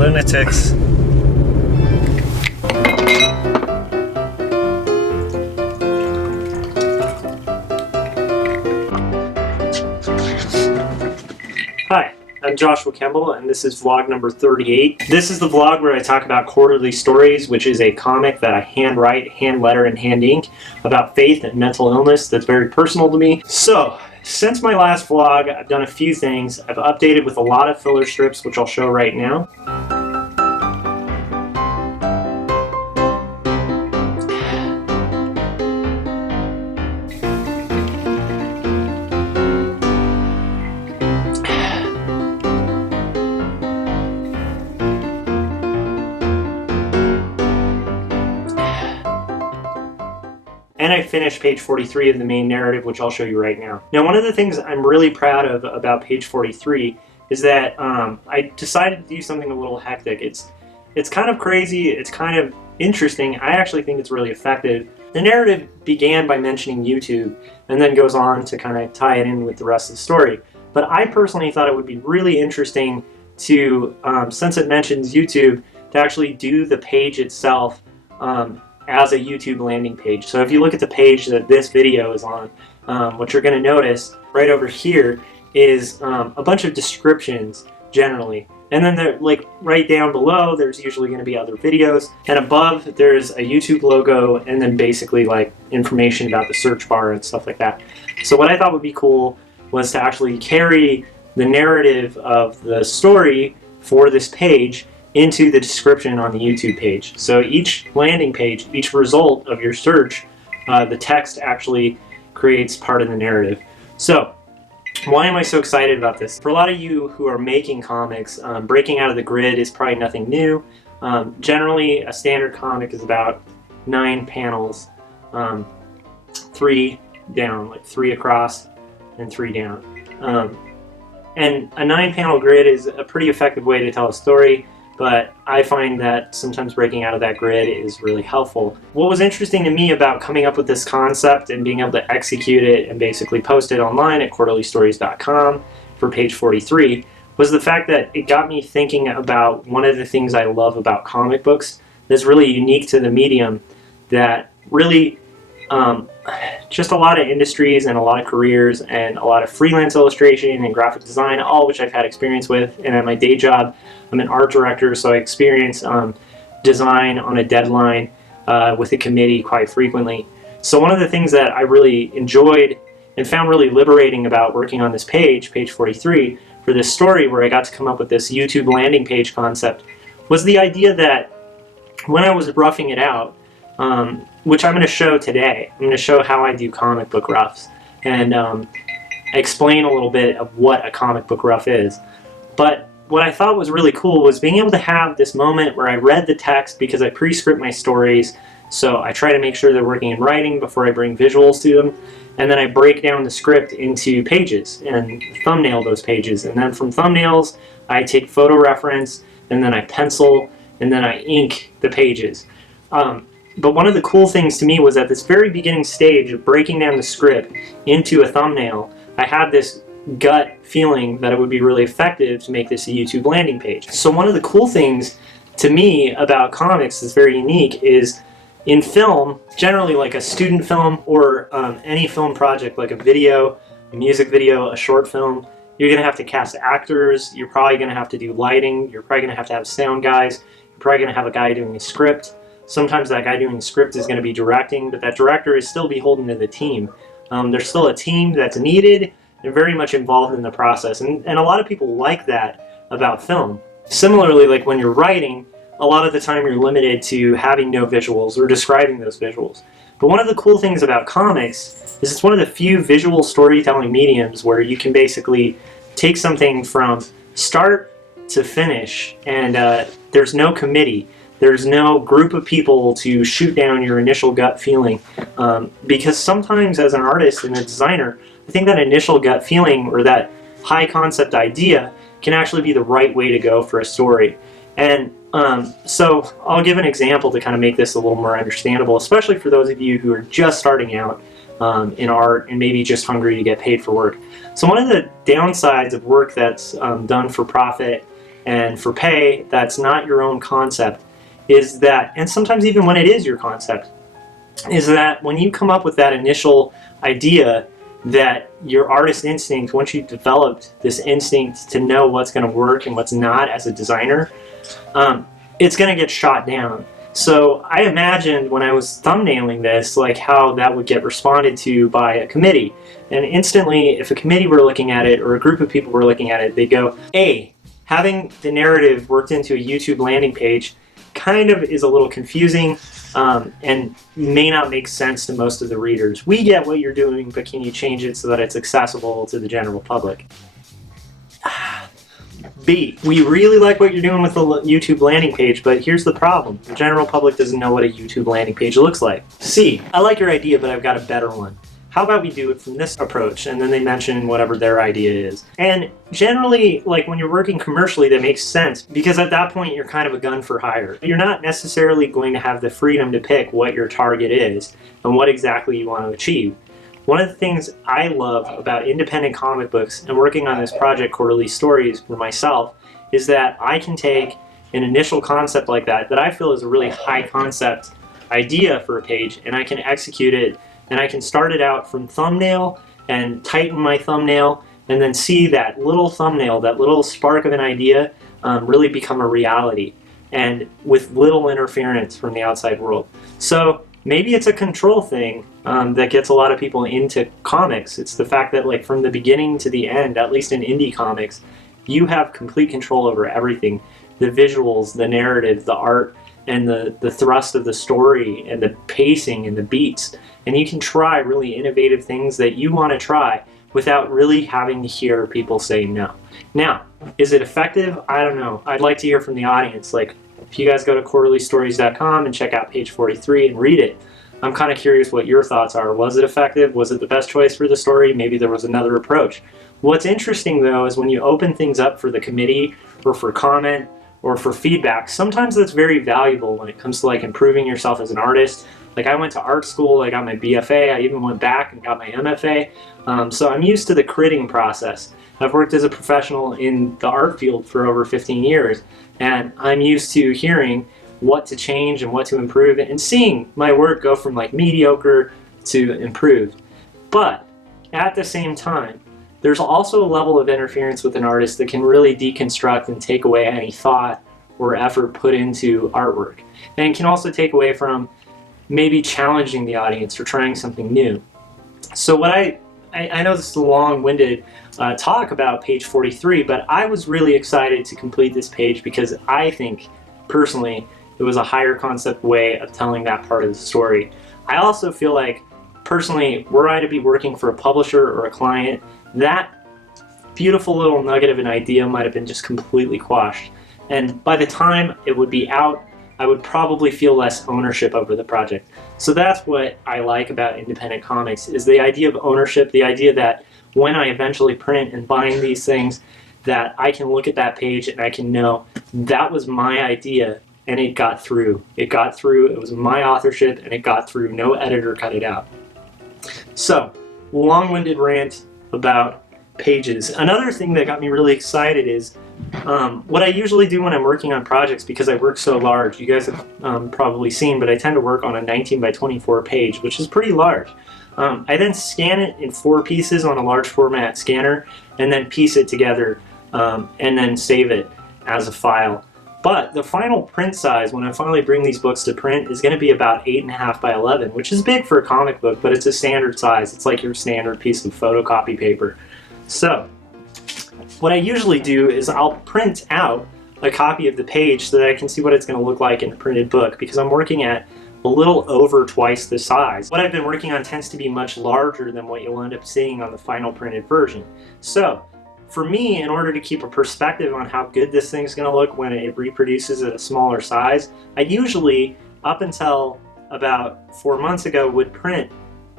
lunatics. Hi, I'm Joshua Kemble, and this is vlog number 38. This is the vlog where I talk about Quarterly Stories, which is a comic that I handwrite, hand letter, and hand ink about faith and mental illness that's very personal to me. So, since my last vlog, I've done a few things. I've updated with a lot of filler strips, which I'll show right now. And I finished page 43 of the main narrative, which I'll show you right now. Now, one of the things I'm really proud of about page 43 is that I decided to do something a little hectic. It's kind of crazy, it's kind of interesting. I actually think it's really effective. The narrative began by mentioning YouTube and then goes on to kind of tie it in with the rest of the story. But I personally thought it would be really interesting to, since it mentions YouTube, to actually do the page itself as a YouTube landing page. So if you look at the page that this video is on, what you're going to notice right over here is a bunch of descriptions generally. And then like right down below, there's usually going to be other videos. And above, there's a YouTube logo and then basically like information about the search bar and stuff like that. So what I thought would be cool was to actually carry the narrative of the story for this page into the description on the YouTube page. So each landing page, each result of your search, the text actually creates part of the narrative. So why am I so excited about this? For a lot of you who are making comics, breaking out of the grid is probably nothing new. Generally, a standard comic is about 9 panels, 3 down, like 3 across and 3 down. And a 9-panel grid is a pretty effective way to tell a story. But I find that sometimes breaking out of that grid is really helpful. What was interesting to me about coming up with this concept and being able to execute it and basically post it online at quarterlystories.com for page 43 was the fact that it got me thinking about one of the things I love about comic books that's really unique to the medium, that really just a lot of industries and a lot of careers and a lot of freelance illustration and graphic design, all which I've had experience with. And at my day job, I'm an art director, so I experience design on a deadline with a committee quite frequently. So one of the things that I really enjoyed and found really liberating about working on this page, page 43, for this story where I got to come up with this YouTube landing page concept, was the idea that when I was roughing it out, which I'm going to show today. I'm going to show how I do comic book roughs and explain a little bit of what a comic book rough is. But what I thought was really cool was being able to have this moment where I read the text because I pre-script my stories, so I try to make sure they're working in writing before I bring visuals to them, and then I break down the script into pages and thumbnail those pages, and then from thumbnails I take photo reference, and then I pencil, and then I ink the pages. But one of the cool things to me was at this very beginning stage of breaking down the script into a thumbnail, I had this gut feeling that it would be really effective to make this a YouTube landing page. So one of the cool things to me about comics that's very unique is in film, generally like a student film or any film project like a video, a music video, a short film, you're going to have to cast actors, you're probably going to have to do lighting, you're probably going to have sound guys, you're probably going to have a guy doing a script. Sometimes that guy doing the script is going to be directing, but that director is still beholden to the team. There's still a team that's needed and very much involved in the process. And a lot of people like that about film. Similarly, like when you're writing, a lot of the time you're limited to having no visuals or describing those visuals. But one of the cool things about comics is it's one of the few visual storytelling mediums where you can basically take something from start to finish and there's no committee. There's no group of people to shoot down your initial gut feeling. Because sometimes as an artist and a designer, I think that initial gut feeling or that high concept idea can actually be the right way to go for a story. And so I'll give an example to kind of make this a little more understandable, especially for those of you who are just starting out in art and maybe just hungry to get paid for work. So one of the downsides of work that's done for profit and for pay that's not your own concept, is that, and sometimes even when it is your concept, is that when you come up with that initial idea, that your artist instinct, once you've developed this instinct to know what's going to work and what's not as a designer, it's going to get shot down. So I imagined when I was thumbnailing this, like how that would get responded to by a committee. And instantly, if a committee were looking at it or a group of people were looking at it, they'd go, A, having the narrative worked into a YouTube landing page kind of is a little confusing and may not make sense to most of the readers. We get what you're doing, but can you change it so that it's accessible to the general public? B, we really like what you're doing with the YouTube landing page, but here's the problem. The general public doesn't know what a YouTube landing page looks like. C, I like your idea, but I've got a better one. How about we do it from this approach? And then they mention whatever their idea is. And generally, like when you're working commercially, that makes sense because at that point, you're kind of a gun for hire. You're not necessarily going to have the freedom to pick what your target is and what exactly you want to achieve. One of the things I love about independent comic books and working on this project, Quarterly Stories, for myself, is that I can take an initial concept like that I feel is a really high concept idea for a page, and I can execute it, and I can start it out from thumbnail and tighten my thumbnail, and then see that little thumbnail, that little spark of an idea really become a reality, and with little interference from the outside world. So maybe it's a control thing that gets a lot of people into comics. It's the fact that, like, from the beginning to the end, at least in indie comics, you have complete control over everything. The visuals, the narrative, the art, and the thrust of the story, and the pacing and the beats. And you can try really innovative things that you want to try without really having to hear people say no. Now, is it effective? I don't know. I'd like to hear from the audience. Like, if you guys go to quarterlystories.com and check out page 43 and read it, I'm kind of curious what your thoughts are. Was it effective? Was it the best choice for the story? Maybe there was another approach. What's interesting, though, is when you open things up for the committee or for comment or for feedback, sometimes that's very valuable when it comes to, like, improving yourself as an artist. Like, I went to art school, I got my BFA, I even went back and got my MFA, so I'm used to the critting process. I've worked as a professional in the art field for over 15 years, and I'm used to hearing what to change and what to improve and seeing my work go from, like, mediocre to improved. But at the same time, there's also a level of interference with an artist that can really deconstruct and take away any thought or effort put into artwork. And it can also take away from maybe challenging the audience or trying something new. So what I know this is a long-winded talk about page 43, but I was really excited to complete this page because I think, personally, it was a higher concept way of telling that part of the story. I also feel like, personally, were I to be working for a publisher or a client, that beautiful little nugget of an idea might have been just completely quashed. And by the time it would be out, I would probably feel less ownership over the project. So that's what I like about independent comics, is the idea of ownership, the idea that when I eventually print and bind these things, that I can look at that page and I can know that was my idea and it got through. It got through, it was my authorship, and it got through. No editor cut it out. So, long-winded rant about pages. Another thing that got me really excited is what I usually do when I'm working on projects, because I work so large. You guys have probably seen, but I tend to work on a 19 by 24 page, which is pretty large. I then scan it in 4 pieces on a large format scanner, and then piece it together, and then save it as a file. But the final print size, when I finally bring these books to print, is going to be about 8.5 by 11, which is big for a comic book, but it's a standard size. It's like your standard piece of photocopy paper. So, what I usually do is I'll print out a copy of the page so that I can see what it's going to look like in a printed book, because I'm working at a little over twice the size. What I've been working on tends to be much larger than what you'll end up seeing on the final printed version. So, for me, in order to keep a perspective on how good this thing's going to look when it reproduces at a smaller size, I usually, up until about 4 months ago, would print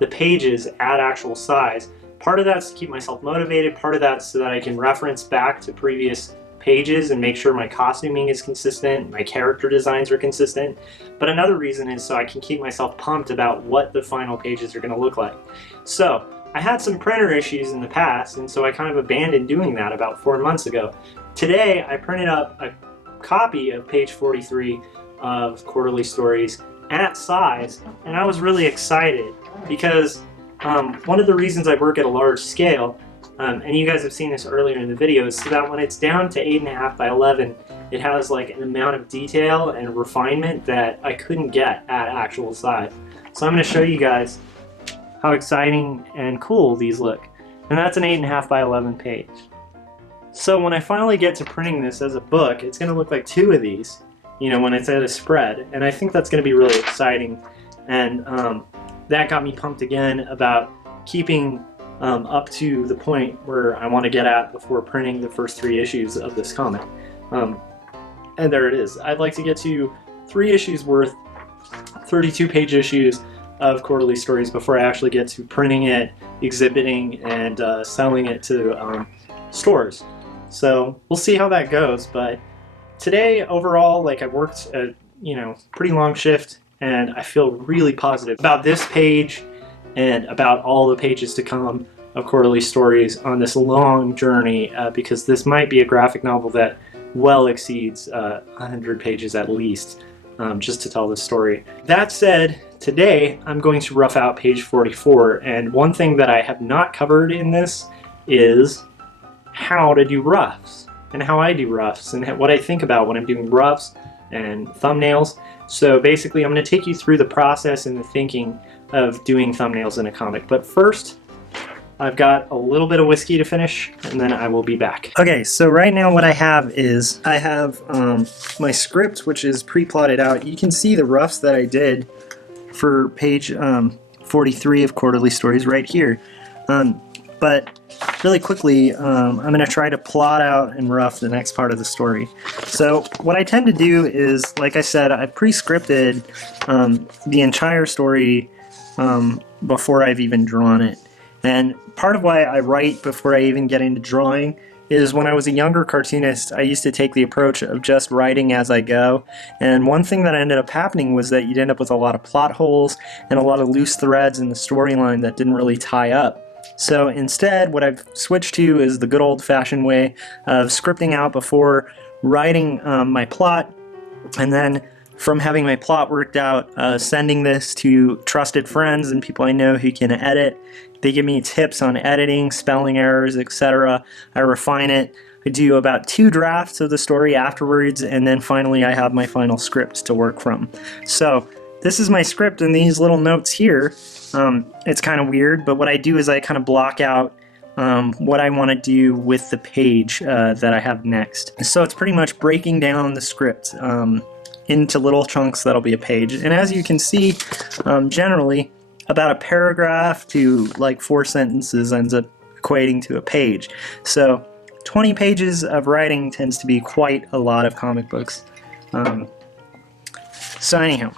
the pages at actual size. Part of that's to keep myself motivated, part of that's so that I can reference back to previous pages and make sure my costuming is consistent, my character designs are consistent. But another reason is so I can keep myself pumped about what the final pages are going to look like. So, I had some printer issues in the past, and so I kind of abandoned doing that about 4 months ago. Today, I printed up a copy of page 43 of Quarterly Stories at size, and I was really excited because one of the reasons I work at a large scale, and you guys have seen this earlier in the video, is so that when it's down to 8.5 by 11, it has like an amount of detail and refinement that I couldn't get at actual size. So I'm going to show you guys how exciting and cool these look. And that's an 8.5 by 11 page. So when I finally get to printing this as a book, it's going to look like 2 of these, you know, when it's at a spread. And I think that's going to be really exciting. And that got me pumped again about keeping up to the point where I want to get at before printing the first 3 issues of this comic. And there it is. I'd like to get to 3 issues worth, 32-page issues of Quarterly Stories before I actually get to printing it, exhibiting, and selling it to stores. So we'll see how that goes. But today, overall, like, I worked a pretty long shift, and I feel really positive about this page and about all the pages to come of Quarterly Stories on this long journey, because this might be a graphic novel that well exceeds 100 pages at least, just to tell the story. That said, today I'm going to rough out page 44, and one thing that I have not covered in this is how to do roughs, and how I do roughs, and what I think about when I'm doing roughs and thumbnails. So basically I'm going to take you through the process and the thinking of doing thumbnails in a comic. But first, I've got a little bit of whiskey to finish, and then I will be back. Okay, so right now what I have is, I have my script, which is pre-plotted out. You can see the roughs that I did for page 43 of Quarterly Stories right here. But really quickly, I'm going to try to plot out and rough the next part of the story. So what I tend to do is, like I said, I pre-scripted the entire story before I've even drawn it. And part of why I write before I even get into drawing is when I was a younger cartoonist, I used to take the approach of just writing as I go. And one thing that ended up happening was that you'd end up with a lot of plot holes and a lot of loose threads in the storyline that didn't really tie up. So instead, what I've switched to is the good old-fashioned way of scripting out before writing my plot, and then from having my plot worked out, sending this to trusted friends and people I know who can edit. They give me tips on editing, spelling errors, etc. I refine it. I do about 2 drafts of the story afterwards, and then finally I have my final script to work from. So this is my script, and these little notes here, it's kind of weird, but what I do is I kind of block out what I want to do with the page that I have next. So it's pretty much breaking down the script into little chunks that'll be a page. And as you can see, generally, about a paragraph to like 4 sentences ends up equating to a page. So 20 pages of writing tends to be quite a lot of comic books. So anyhow,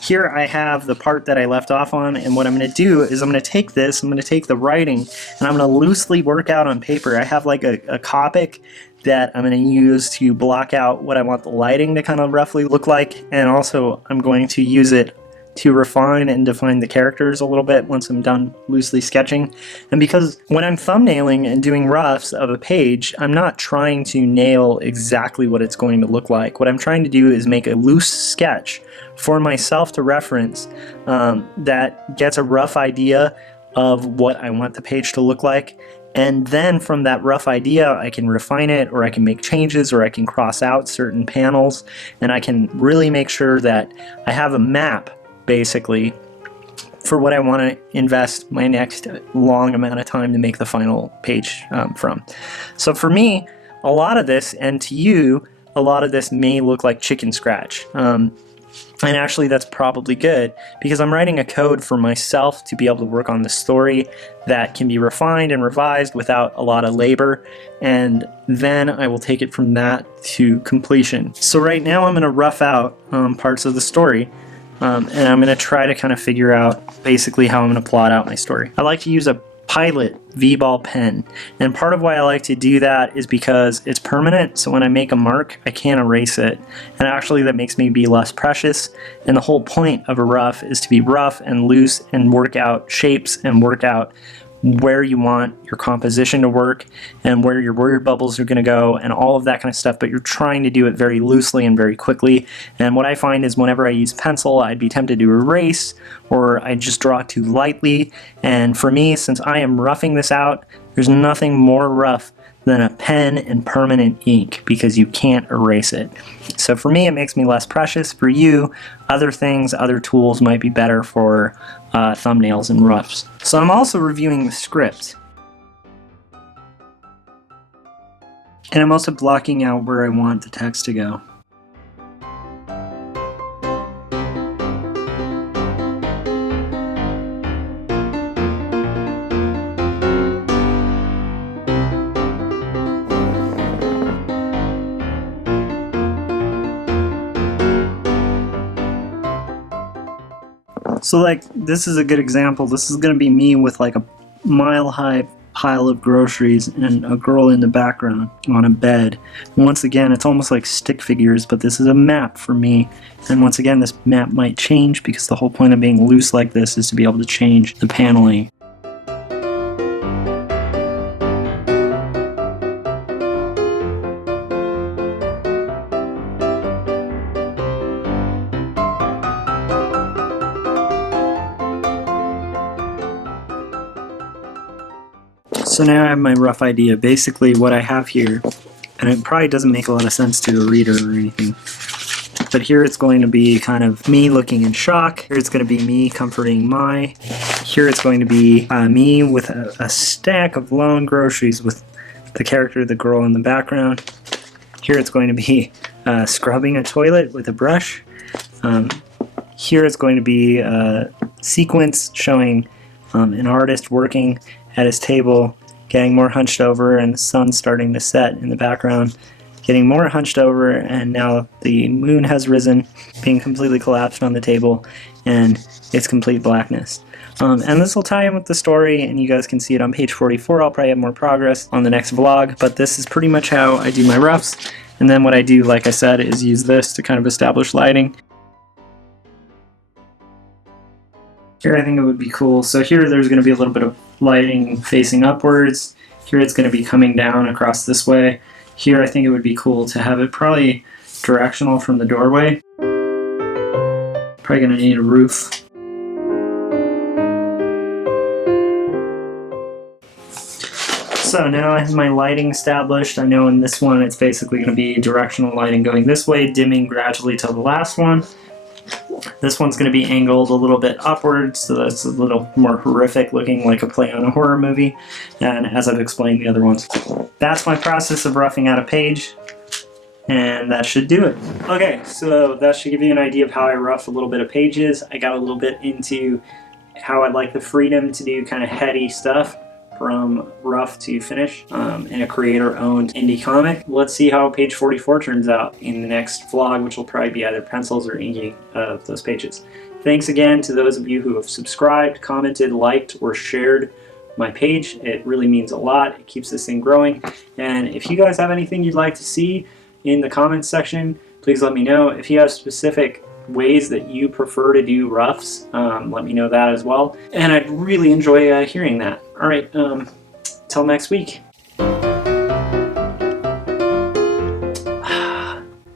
here I have the part that I left off on, and what I'm going to do is I'm going to take this, I'm going to take the writing, and I'm going to loosely work out on paper. I have like a Copic that I'm going to use to block out what I want the lighting to kind of roughly look like, and also I'm going to use it to refine and define the characters a little bit once I'm done loosely sketching. And because when I'm thumbnailing and doing roughs of a page, I'm not trying to nail exactly what it's going to look like. What I'm trying to do is make a loose sketch for myself to reference that gets a rough idea of what I want the page to look like. And then from that rough idea, I can refine it, or I can make changes, or I can cross out certain panels, and I can really make sure that I have a map, basically, for what I want to invest my next long amount of time to make the final page from. So for me, a lot of this, and to you, a lot of this may look like chicken scratch. And actually that's probably good, because I'm writing a code for myself to be able to work on the story that can be refined and revised without a lot of labor, and then I will take it from that to completion. So right now I'm going to rough out parts of the story, and I'm going to try to kind of figure out basically how I'm going to plot out my story. I like to use a Pilot V-ball pen. And part of why I like to do that is because it's permanent, so when I make a mark, I can't erase it. And actually that makes me be less precious. And the whole point of a rough is to be rough and loose and work out shapes and work out where you want your composition to work and where your word bubbles are going to go and all of that kind of stuff, but you're trying to do it very loosely and very quickly. And what I find is whenever I use pencil, I'd be tempted to erase or I just draw too lightly. And for me, since I am roughing this out, there's nothing more rough than a pen and permanent ink because you can't erase it. So for me, it makes me less precious. For you, other things, other tools might be better for thumbnails and roughs. So I'm also reviewing the script. And I'm also blocking out where I want the text to go. So like, this is a good example. This is going to be me with like a mile-high pile of groceries and a girl in the background on a bed. And once again, it's almost like stick figures, but this is a map for me. And once again, this map might change because the whole point of being loose like this is to be able to change the paneling. So now I have my rough idea. Basically what I have here, and it probably doesn't make a lot of sense to a reader or anything, but here it's going to be kind of me looking in shock. Here it's going to be me comforting Mai. Here it's going to be me with a stack of lone groceries with the character, the girl in the background. Here it's going to be scrubbing a toilet with a brush. Here it's going to be a sequence showing an artist working at his table, getting more hunched over, and the sun starting to set in the background, getting more hunched over, and now the moon has risen, being completely collapsed on the table, and it's complete blackness. And this will tie in with the story, and you guys can see it on page 44. I'll probably have more progress on the next vlog, but this is pretty much how I do my roughs. And then what I do, like I said, is use this to kind of establish lighting. Here I think it would be cool. So here there's going to be a little bit of lighting facing upwards. Here it's going to be coming down across this way. Here I think it would be cool to have it probably directional from the doorway. Probably going to need a roof. So now I have my lighting established. I know in this one it's basically going to be directional lighting going this way, dimming gradually till the last one. This one's going to be angled a little bit upwards, so that's a little more horrific, looking like a play on a horror movie, and as I've explained the other ones. That's my process of roughing out a page, and that should do it. Okay, so that should give you an idea of how I rough a little bit of pages. I got a little bit into how I like the freedom to do kind of heady stuff from rough to finish in a creator-owned indie comic. Let's see how page 44 turns out in the next vlog, which will probably be either pencils or inking of those pages. Thanks again to those of you who have subscribed, commented, liked, or shared my page. It really means a lot. It keeps this thing growing. And if you guys have anything you'd like to see in the comments section, please let me know. If you have specific ways that you prefer to do roughs, let me know that as well. And I'd really enjoy hearing that. All right, till next week.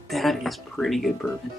That is pretty good bourbon.